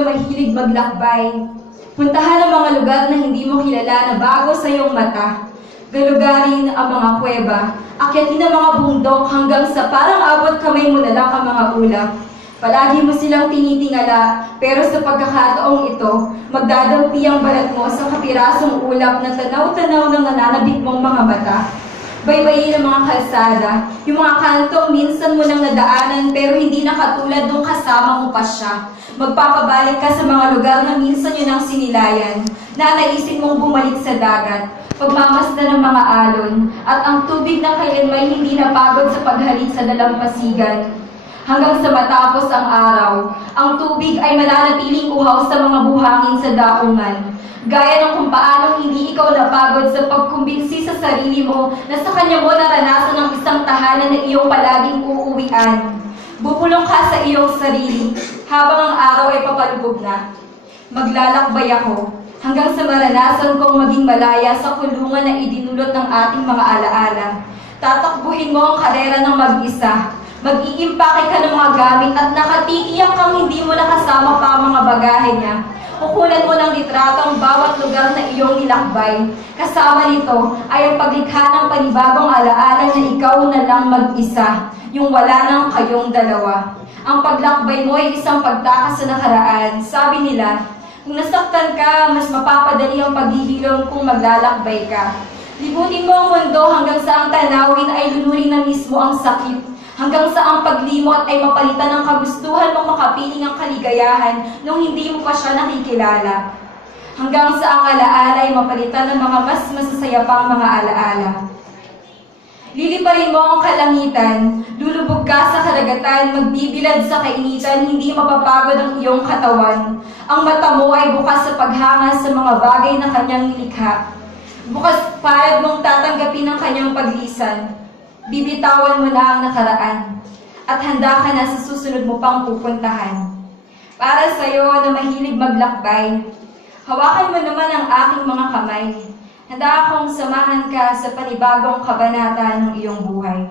na mahilig maglakbay. Puntahan ang mga lugar na hindi mo kilala na bago sa iyong mata. Galugarin ang mga kuweba, akyatin ang mga bundok hanggang sa parang abot kamay mo na lang ang mga ulap. Palagi mo silang tinitingala, pero sa pagkakataong ito, magdadampi ang balat mo sa kapirasong ulap na tanaw-tanaw ng nananabik mong mga mata. Baybayin ang mga kalsada, yung mga kantong minsan mo nang nadaanan pero hindi na katulad nung kasama mo pa siya. Magpapabalik ka sa mga lugar na minsan yun ang sinilayan, na naisin mong bumalik sa dagat, pagmamasdan ng mga alon, at ang tubig na kailanmay hindi napagod sa paghalit sa dalampasigan. Hanggang sa matapos ang araw, ang tubig ay mananatiling uhaw sa mga buhangin sa daungan. Gaya ng kung paanong hindi ikaw napagod sa pagkumbinsi sa sarili mo na sa kanya mo naranasan ang isang tahanan na iyong palaging uuwian. Bubulong ka sa iyong sarili habang ang araw ay papalubog na. Maglalakbay ako hanggang sa maranasan kong maging malaya sa kulungan na idinulot ng ating mga alaala. Tatakbuhin mo ang karera ng mag-isa. Mag-iimpake ka ng mga gamit at nakatitiyak kang hindi mo nakasama pa ang mga bagahe niya. Kukunan mo ng litrato ang bawat lugar na iyong nilakbay. Kasama nito ay ang paglikha ng panibagong alaala na ikaw na lang mag-isa, yung wala nang kayong dalawa. Ang paglakbay mo ay isang pagtakas sa nakaraan. Sabi nila, kung nasaktan ka, mas mapapadali ang paghihilom kung maglalakbay ka. Libutin mo ang mundo hanggang sa ang tanawin ay lunurin na mismo ang sakit. Hanggang sa ang paglimot ay mapalitan ng kagustuhan mong makapiling ang kaligayahan nung hindi mo pa siya nakikilala. Hanggang sa ang alaala ay mapalitan ng mga mas masasaya pang mga alaala. Liliparin mo ang kalangitan, lulubog ka sa karagatan, magbibilad sa kainitan, hindi mapapagod ang iyong katawan. Ang mata mo ay bukas sa paghanga sa mga bagay na kanyang nilikha. Bukas palad mong tatanggapin ang kanyang paglisan. Bibitawan mo na ang nakaraan at handa ka na sa susunod mo pang pupuntahan. Para sa iyo na mahilig maglakbay, hawakan mo naman ang aking mga kamay. Handa akong samahan ka sa panibagong kabanata ng iyong buhay.